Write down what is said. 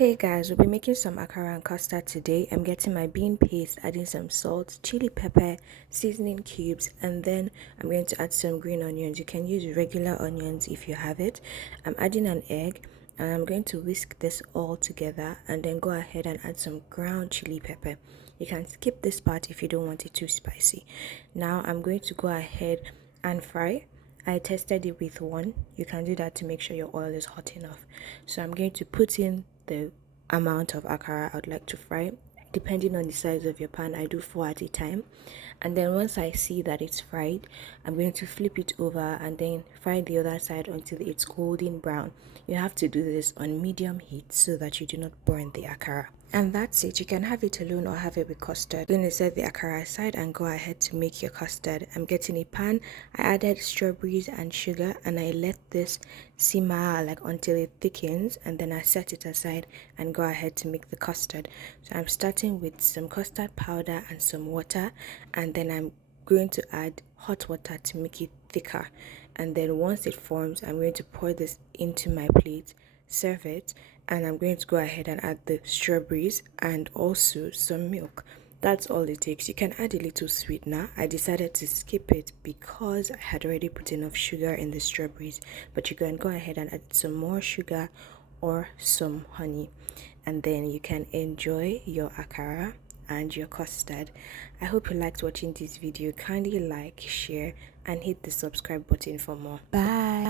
Hey guys, we'll be making some akara and custard today. I'm getting my bean paste, adding some salt, chili pepper, seasoning cubes, and then I'm going to add some green onions. You can use regular onions if you have it. I'm adding an egg and I'm going to whisk this all together and then go ahead and add some ground chili pepper. You can skip this part if you don't want it too spicy. Now I'm going to go ahead and fry. I tested it with one. You can do that to make sure your oil is hot enough. So I'm going to put in the amount of akara I'd like to fry. Depending on the size of your pan, I do 4 at a time. And then once I see that it's fried, I'm going to flip it over and then fry the other side until it's golden brown. You have to do this on medium heat so that you do not burn the akara. And that's it. You can have it alone or have it with custard. Then you set the akara aside and go ahead to make your custard. I'm getting a pan. I added strawberries and sugar and I let this simmer like until it thickens, and then I set it aside and go ahead to make the custard. So I'm starting with some custard powder and some water, and then I'm going to add hot water to make it thicker. And then once it forms, I'm going to pour this into my plate, serve it, and I'm going to go ahead and add the strawberries and also some milk. That's all it takes. You can add a little sweetener. I decided to skip it because I had already put enough sugar in the strawberries, but you can go ahead and add some more sugar or some honey, and then you can enjoy your akara and your custard. I hope you liked watching this video. Kindly like, share, and hit the subscribe button for more. Bye.